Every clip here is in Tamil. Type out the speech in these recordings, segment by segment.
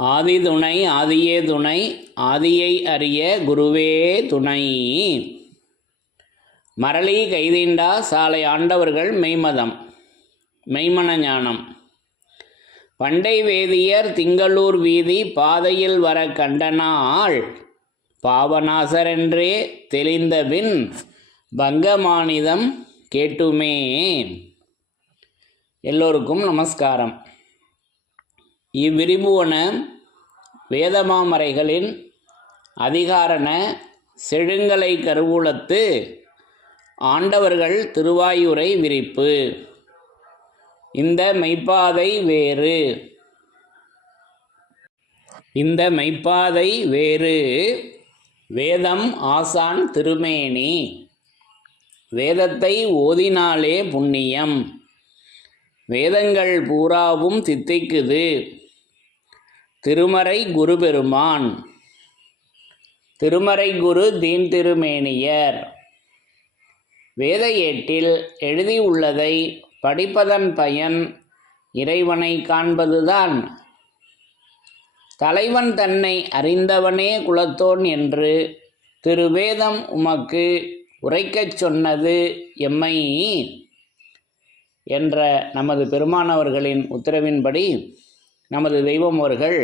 ஆதி துணை ஆதியே துணை ஆதியை அறிய குருவே துணை. மரளி கைதீண்டா சாலை ஆண்டவர்கள் மெய்மதம் மெய்மன ஞானம். பண்டை வேதியர் திங்களூர் வீதி பாதையில் வர கண்டனால் பாவநாசரென்றே தெளிந்தபின் பங்கமானிதம் கேட்டுமே. எல்லோருக்கும் நமஸ்காரம். இவ்விரிபுவன வேதமாமறைகளின் அதிகாரண செழுங்கலை கருவூலத்து ஆண்டவர்கள் திருவாயுரை விரிப்பு. இந்த மெய்ப்பாதை வேறு. இந்த மெய்ப்பாதை வேறு. வேதம் ஆசான் திருமேனி. வேதத்தை ஓதினாலே புண்ணியம். வேதங்கள் பூராவும் தித்திக்குது. திருமறை குரு பெருமான் திருமறை குரு தீன் திருமேனியர் வேத ஏட்டில் எழுதியுள்ளதை படிப்பதன் பயன் இறைவனை காண்பதுதான். தலைவன் தன்னை அறிந்தவனே குலத்தோன் என்று திருவேதம் உமக்கு உரைக்கச் சொன்னது எம்மை? என்ற நமது பெருமானவர்களின் உத்தரவின்படி நமது தெய்வம் அவர்கள்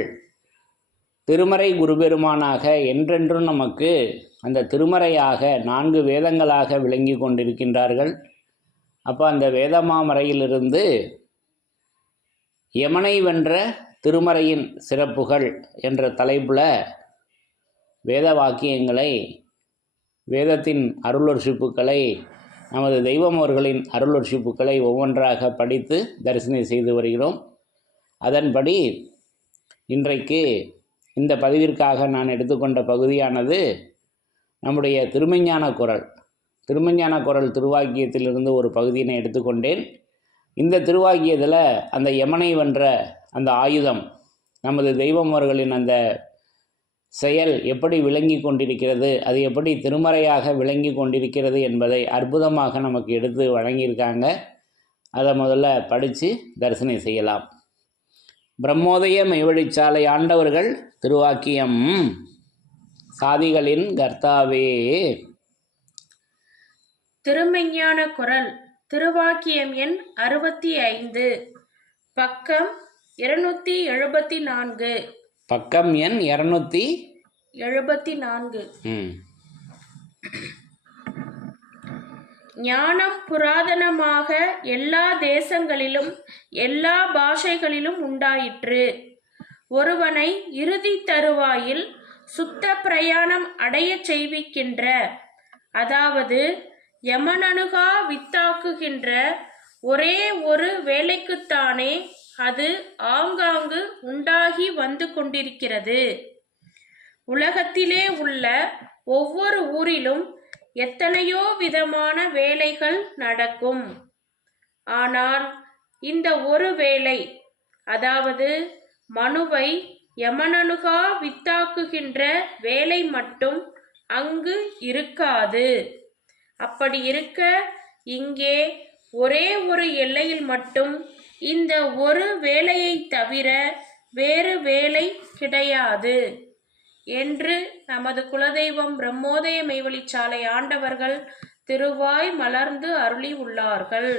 திருமறை குருபெருமானாக என்றென்றும் நமக்கு அந்த திருமறையாக நான்கு வேதங்களாக விளங்கி கொண்டிருக்கின்றார்கள். அப்போ அந்த வேதமாமறையிலிருந்து யமனை வென்ற திருமறையின் சிறப்புகள் என்ற தலைப்பில் வேத வாக்கியங்களை வேதத்தின் அருளொர்ஷிப்புகளை நமது தெய்வம் அவர்களின் அருளொர்ஷிப்புகளை ஒவ்வொன்றாக படித்து தரிசனம் செய்து வருகிறோம். அதன்படி இன்றைக்கு இந்த பதிவிற்காக நான் எடுத்துக்கொண்ட பகுதியானது நம்முடைய திருமஞான குரல். திருமஞான குரல் திருவாக்கியத்திலிருந்து ஒரு பகுதியினை எடுத்துக்கொண்டேன். இந்த திருவாக்கியத்தில் அந்த யமனை வென்ற அந்த ஆயுதம் நமது தெய்வம் அவர்களின் அந்த செயல் எப்படி விளங்கி கொண்டிருக்கிறது அது எப்படி திருமறையாக விளங்கி கொண்டிருக்கிறது என்பதை அற்புதமாக நமக்கு எடுத்து வழங்கியிருக்காங்க. அதை முதல்ல படித்து தரிசனம் செய்யலாம். பிரம்மோதய மெய்வழிச்சாலை ஆண்டவர்கள் திருவாக்கியம். சாதிகளின் கர்த்தாவே. திருமெஞ்ஞான குரல் திருவாக்கியம் எண் அறுபத்தி ஐந்து. பக்கம் இருநூத்தி எழுபத்தி நான்கு. பக்கம் எண் இரநூத்தி எழுபத்தி நான்கு. ஞானம் புராதனமாக எல்லா தேசங்களிலும் எல்லா பாஷைகளிலும் உண்டாயிற்று. ஒருவனை இறுதி தருவாயில் சுத்த பிரயாணம் அடையச் செய்விக்கின்ற அதாவது யமனனுகா வித்தாக்குகின்ற ஒரே ஒரு வேலைக்குத்தானே அது ஆங்காங்கு உண்டாகி வந்து கொண்டிருக்கிறது. உலகத்திலே உள்ள ஒவ்வொரு ஊரிலும் எத்தனையோ விதமான வேலைகள் நடக்கும். ஆனால் இந்த ஒரு வேலை அதாவது மனுவை யமனனுகா வித்தாக்குகின்ற வேலை மட்டும் அங்கு இருக்காது. அப்படி இருக்க இங்கே ஒரே ஒரு எல்லையில் மட்டும் இந்த ஒரு வேலையை தவிர வேறு வேலை கிடையாது. என்று நமது குலதெய்வம் பிரம்மோதய மெய்வழிச்சாலை ஆண்டவர்கள் திருவாய் மலர்ந்து அருளி உள்ளார்கள்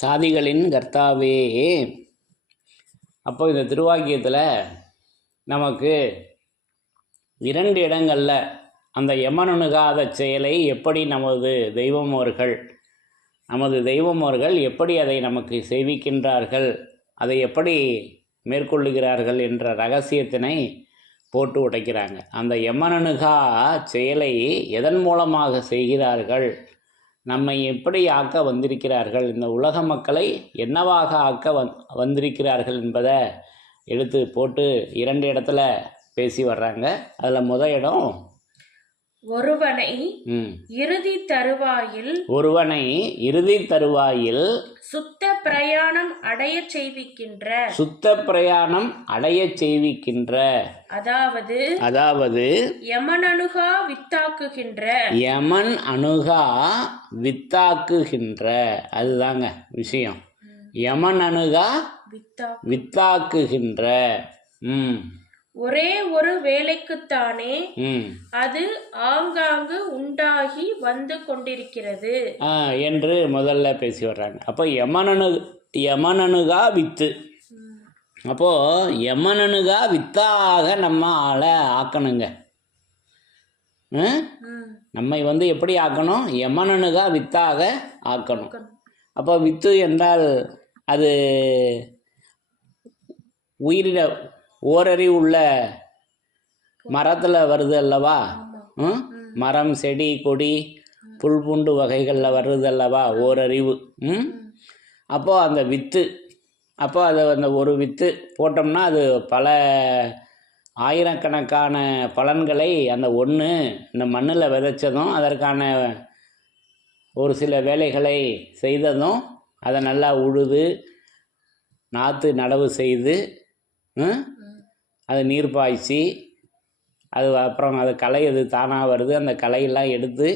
சாதிகளின் கர்த்தாவே அப்போ இந்த திருவாக்கியத்தில் நமக்கு இரண்டு இடங்களில் அந்த யமனனுகாத செயலை எப்படி நமது தெய்வம் அவர்கள் நமது தெய்வம் அவர்கள் எப்படி அதை நமக்கு செய்விக்கின்றார்கள் அதை எப்படி மேற்கொள்ளுகிறார்கள் என்ற ரகசியத்தினை போட்டு உடைக்கிறாங்க. அந்த யமனனுகா செயலை எதன் மூலமாக செய்கிறார்கள்? நம்மை எப்படி ஆக்க வந்திருக்கிறார்கள்? இந்த உலக மக்களை என்னவாக ஆக்க வந் வந்திருக்கிறார்கள் என்பதை எடுத்து போட்டு இரண்டு இடத்துல பேசி வர்றாங்க. அதில் முத இடம் ஒருவனை இறுதி தருவாயில் ஒருவனை இறுதி தருவாயில் சுத்த பிரயாணம் அடையச் செய்விக்கின்ற. சுத்த பிரயாணம் அடையச் செய்விக்கின்ற. அதாவது அதாவது யமனனுகா வித்தாக்குகின்ற. யமன் அணுகா வித்தாக்குகின்ற. அதுதாங்க விஷயம். யமன் அணுகா வித்தா வித்தாக்குகின்ற. ம். ஒரே ஒரு வேலைக்குத்தானே அது ஆங்காங்கு உண்டாகி வந்து கொண்டிருக்கிறது. என்று முதல்ல பேசி வர்றாங்க. அப்போ யமனனு யமனனுகா வித்து. அப்போது யமனனுகா வித்தாக நம்ம ஆளை ஆக்கணுங்க. நம்மை வந்து எப்படி ஆக்கணும்? யமனனுகா வித்தாக ஆக்கணும். அப்போ வித்து என்றால் அது உயிரின ஓரறிவு உள்ள மரத்தில் வருது அல்லவா? ம்? மரம் செடி கொடி புல் பூண்டு வகைகளில் வருது அல்லவா? ஓரறிவு. ம்? அப்போது அந்த வித்து அப்போ அதை அந்த ஒரு வித்து போட்டோம்னா அது பல ஆயிரக்கணக்கான பலன்களை அந்த ஒன்று இந்த மண்ணில் விதைச்சதும் அதற்கான ஒரு சில வேலைகளை செய்ததும் அதை நல்லா உழுது நாற்று நடவு செய்து அது நீர் பாய்ச்சி அது அப்புறம் அது களை அது தானாக வருது. அந்த களையெல்லாம் எடுத்து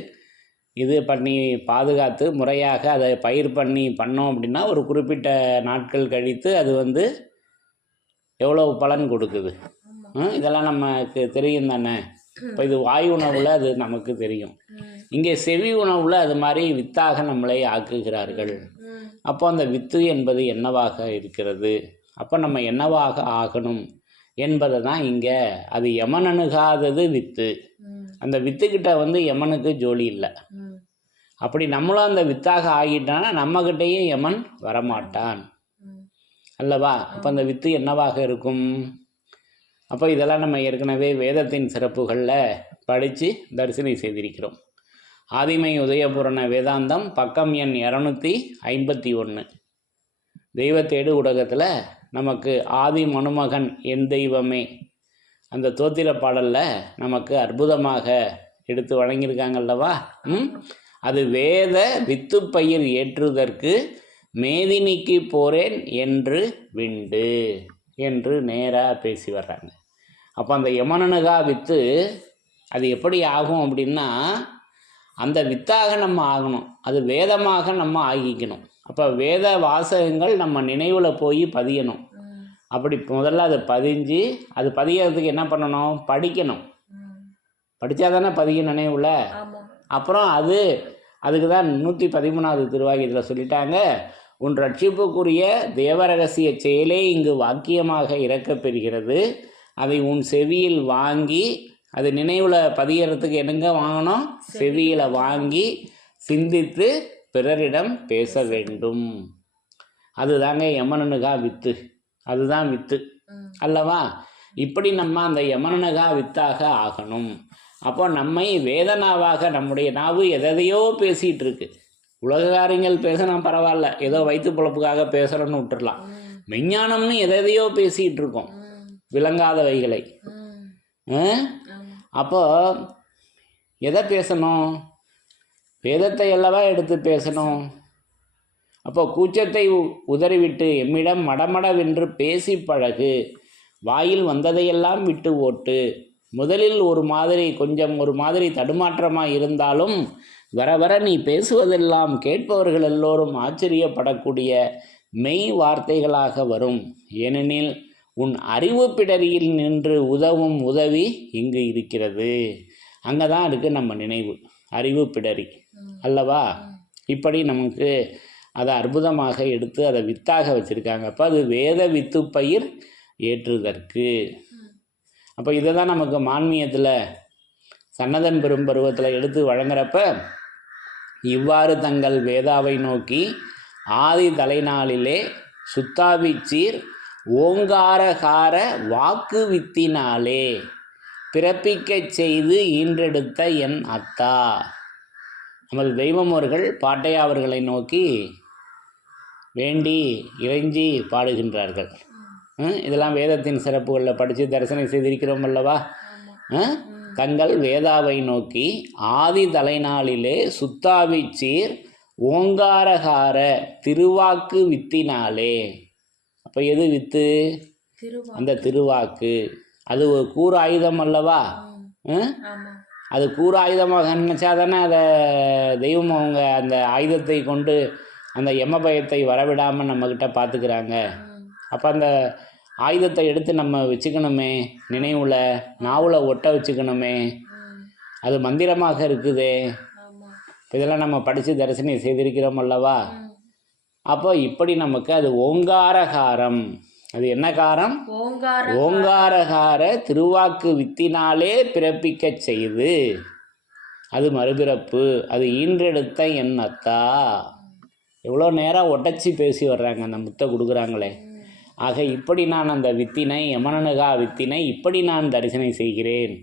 இது பண்ணி பாதுகாத்து முறையாக அதை பயிர் பண்ணி பண்ணோம் அப்படின்னா ஒரு குறிப்பிட்ட நாட்கள் கழித்து அது வந்து எவ்வளோ பலன் கொடுக்குது. இதெல்லாம் நமக்கு தெரியும் தானே? இப்போ இது வாயு உணவில் அது நமக்கு தெரியும். இங்கே செவி உணவில் அது மாதிரி வித்தாக நம்மளை ஆக்குகிறார்கள். அப்போ அந்த வித்து என்பது என்னவாக இருக்கிறது? அப்போ நம்ம என்னவாக ஆகணும்? என்பதை தான் இங்கே. அது யமன் அணுகாதது வித்து. அந்த வித்துக்கிட்ட வந்து யமனுக்கு ஜோலி இல்லை. அப்படி நம்மளும் அந்த வித்தாக ஆகிட்டோன்னா நம்மக்கிட்டேயும் யமன் வரமாட்டான். அல்லவா? அப்போ அந்த வித்து என்னவாக இருக்கும்? அப்போ இதெல்லாம் நம்ம ஏற்கனவே வேதத்தின் சிறப்புகளில் படித்து தரிசனை செய்திருக்கிறோம். ஆதிமை உதயபுரண வேதாந்தம் பக்கம் எண் இரநூத்தி ஐம்பத்தி ஒன்று தெய்வத்தேடு ஊடகத்தில் நமக்கு ஆதி மனுமகன் என் தெய்வமே. அந்த தோத்திர பாடலில் நமக்கு அற்புதமாக எடுத்து வழங்கியிருக்காங்கல்லவா ம்? அது வேத வித்து பயிர் ஏற்றுவதற்கு மேதினிக்கு போகிறேன் என்று விண்டு என்று நேராக பேசி வர்றாங்க. அப்போ அந்த யமனனுகா வித்து அது எப்படி ஆகும் அப்படின்னா அந்த வித்தாக நம்ம ஆகணும். அது வேதமாக நம்ம ஆகிக்கணும். அப்போ வேத வாசகங்கள் நம்ம நினைவில் போய் பதியணும். அப்படி முதல்ல அது பதிஞ்சு அது பதியறதுக்கு என்ன பண்ணணும்? படிக்கணும். படித்தா தானே பதியும் நினைவுல? அப்புறம் அது அதுக்கு தான் நூற்றி பதிமூணாவது திருவாகியத்தில் சொல்லிட்டாங்க. உன் ரட்சிப்புக்குரிய தேவரகசிய செயலே இங்கு வாக்கியமாக இறக்கப்பெறுகிறது அதை உன் செவியில் வாங்கி அது நினைவில் பதியறதுக்கு என்னங்க வாங்கணும்? செவியில் வாங்கி சிந்தித்து பிறரிடம் பேச வேண்டும். அதுதாங்க யமனனுகா வித்து. அதுதான் வித்து. அல்லவா? இப்படி நம்ம அந்த யமனனகா வித்தாக ஆகணும். அப்போ நம்மை வேதனாவாக நம்முடைய நாவு எதையோ பேசிகிட்டு இருக்கு உலக காரியங்கள் பேசினா பரவாயில்ல. ஏதோ வயிற்று பொழப்புக்காக பேசுகிறோன்னு விட்டுறலாம். ம். மெஞ்ஞானம்னு எதையோ பேசிகிட்டு இருக்கோம். விளங்காதவைகளை அப்போ எதை பேசணும்? வேதத்தை அல்லவா எடுத்து பேசணும்? அப்போ கூச்சத்தை உ- உதறிவிட்டு எம்மிடம் மடமடவென்று பேசி பழகு. வாயில் வந்ததையெல்லாம் விட்டு ஓட்டு. முதலில் ஒரு மாதிரி கொஞ்சம் ஒரு மாதிரி தடுமாற்றமாக இருந்தாலும் வர வர நீ பேசுவதெல்லாம் கேட்பவர்கள் எல்லோரும் ஆச்சரியப்படக்கூடிய மெய் வார்த்தைகளாக வரும். ஏனெனில் உன் அறிவு பிடரியில் நின்று உதவும் உதவி இங்கு இருக்கிறது. அங்கே தான் இருக்குது நம்ம நினைவு. அறிவு பிடரி. அல்லவா? இப்படி நமக்கு அதை அற்புதமாக எடுத்து அதை வித்தாக வச்சுருக்காங்க. அப்போ அது வேத வித்து பயிர் ஏற்றுதற்கு. அப்போ இதை தான் நமக்கு மான்மியத்தில் சன்னதன் பெரும் பருவத்தில் எடுத்து வழங்குறப்ப இவ்வாறு தங்கள் வேதாவை நோக்கி ஆதி தலைநாளிலே சுத்தாபிச்சீர் ஓங்காரகார வாக்கு வித்தினாலே பிறப்பிக்கச் செய்து ஈன்றெடுத்த என் அத்தா. நமது தெய்வம் அவர்கள் பாட்டையா அவர்களை நோக்கி வேண்டி இறைஞ்சி பாடுகின்றார்கள். இதெல்லாம் வேதத்தின் சிறப்புகளில் படித்து தரிசனம் செய்திருக்கிறோம் அல்லவா? தங்கள் வேதாவை நோக்கி ஆதி தலைநாளிலே சுத்தாவிச்சீர் ஓங்காரகார திருவாக்கு வித்தினாலே. அப்போ எது வித்து? அந்த திருவாக்கு. அது ஒரு கூறு ஆயுதம் அல்லவா அது கூறு ஆயுதமாக நினச்சா தானே அதை தெய்வம் அவங்க அந்த ஆயுதத்தை கொண்டு அந்த யம பயத்தை வரவிடாமல் நம்மக்கிட்ட பார்த்துக்கிறாங்க. அப்போ அந்த ஆயுதத்தை எடுத்து நம்ம வச்சுக்கணுமே நினைவில் நாவில் ஒட்ட வச்சுக்கணுமே அது மந்திரமாக இருக்குதே. இதெல்லாம் நம்ம படித்து தரிசனம் செய்திருக்கிறோம் அல்லவா? அப்போ இப்படி நமக்கு அது ஓங்காரகாரம். அது என்ன காரம் ஓங்கார ஓங்காரகார திருவாக்கு வித்தினாலே பிறப்பிக்கச் செய்து அது மறுபிறப்பு அது ஈன்றெடுத்த எண்ணத்தா எவ்வளோ நேரம் ஒட்டச்சி பேசி வர்றாங்க அந்த முத்தை கொடுக்குறாங்களே. ஆக இப்படி நான் அந்த வித்தினை யமனனுகா வித்தினை இப்படி நான் தரிசனம் செய்கிறேன்.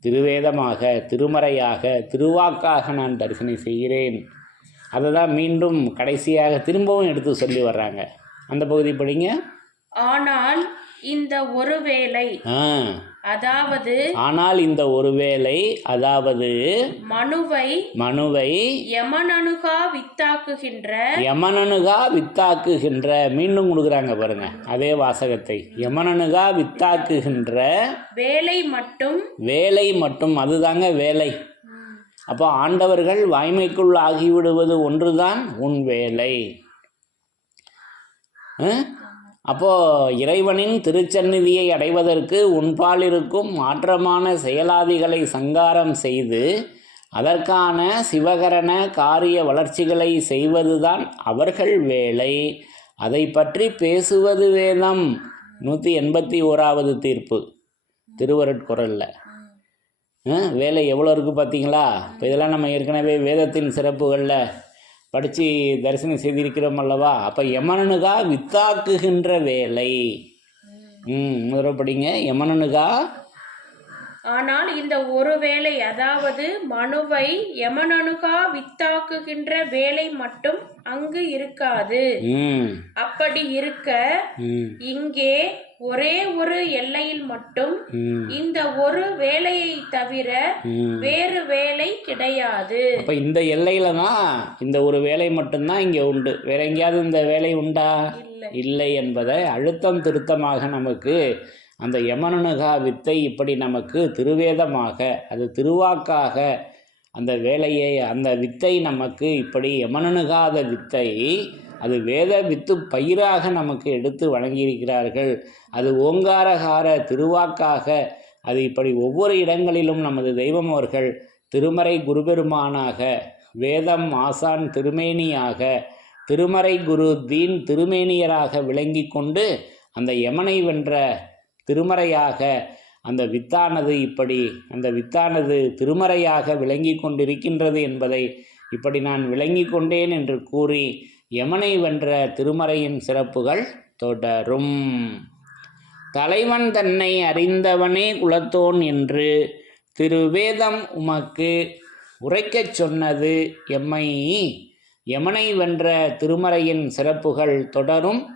திருவேதமாக திருமறையாக திருவாக்காக நான் தரிசனம் செய்கிறேன். அதை தான் மீண்டும் கடைசியாக திரும்பவும் எடுத்து சொல்லி வர்றாங்க. அந்த பகுதி படிங்க. ஆனால் இந்த ஒருவேளை அதாவது ஆனால் இந்த ஒருவேளை அதாவது மனுவை மனுவை யமனனுகா வித்தாக்குகின்ற யமனனுகா வித்தாக்குகின்ற மீண்டும் கொடுக்குறாங்க பாருங்க அதே வாசகத்தை. யமனனுகா வித்தாக்குகின்ற வேலை மட்டும் வேலை மட்டும் அதுதாங்க வேலை. அப்போ ஆண்டவர்கள் வாய்மைக்குள் ஆகிவிடுவது ஒன்றுதான் உன் வேலை. அப்போது இறைவனின் திருச்சந்நிதியை அடைவதற்கு உன்பால் இருக்கும் மாற்றமான செயலாதிகளை சங்காரம் செய்து அதற்கான சிவகரண காரிய வளர்ச்சிகளை செய்வதுதான் அவர்கள் வேலை. அதை பற்றி பேசுவது வேதம். நூற்றி எண்பத்தி ஓராவது தீர்ப்பு. திருவருட்குரலில். ஆ, வேலை எவ்வளோ இருக்குது பார்த்தீங்களா? இப்போ இதெல்லாம் நம்ம ஏற்கனவே வேதத்தின் சிறப்புகளில் படித்து தரிசனம் செய்திருக்கிறோம் அல்லவா? அப்போ யமனனுகா வித்தாக்குகின்ற வேலை. ம் முதல்ல படிங்க. யமனனுகா ஆனால் இந்த ஒருவேளை அதாவது மனுவை யமனனுகா வித்தாக்குகின்ற வேலை மட்டும் அங்கு இருக்காது. அப்படி இருக்க இங்கே ஒரே ஒரு எல்லையில் மட்டும் இந்த ஒரு வேலையை தவிர வேறு வேலை கிடையாது. அப்போ இந்த எல்லையில தான் இந்த ஒரு வேலை மட்டும்தான் இங்கே உண்டு. வேற எங்கேயாவது இந்த வேலை உண்டா? இல்லை. இல்லை என்பதை அழுத்தம் திருத்தமாக நமக்கு அந்த யமனனுகா வித்தை இப்படி நமக்கு திருவேதமாக அது திருவாக்காக அந்த வேலையை அந்த வித்தை நமக்கு இப்படி யமனனுகாத வித்தை அது வேத வித்து பயிராக நமக்கு எடுத்து வழங்கியிருக்கிறார்கள். அது ஓங்காரகார திருவாக்காக அது இப்படி ஒவ்வொரு இடங்களிலும் நமது தெய்வம் அவர்கள் திருமறை குருபெருமானாக வேதம் ஆசான் திருமேனியாக திருமறை குரு தீன் திருமேனியராக விளங்கி கொண்டு அந்த யமனை வென்ற திருமறையாக அந்த வித்தானது இப்படி அந்த வித்தானது திருமறையாக விளங்கி கொண்டிருக்கின்றது என்பதை இப்படி நான் விளங்கி கொண்டேன் என்று கூறி யமனை வென்ற திருமறையின் சிறப்புகள் தொடரும். தலைவன் தன்னை அறிந்தவனே குலத்தோன் என்று திருவேதம் உமக்கு உரைக்கச் சொன்னது எம்மை. யமனை வென்ற திருமறையின் சிறப்புகள் தொடரும்.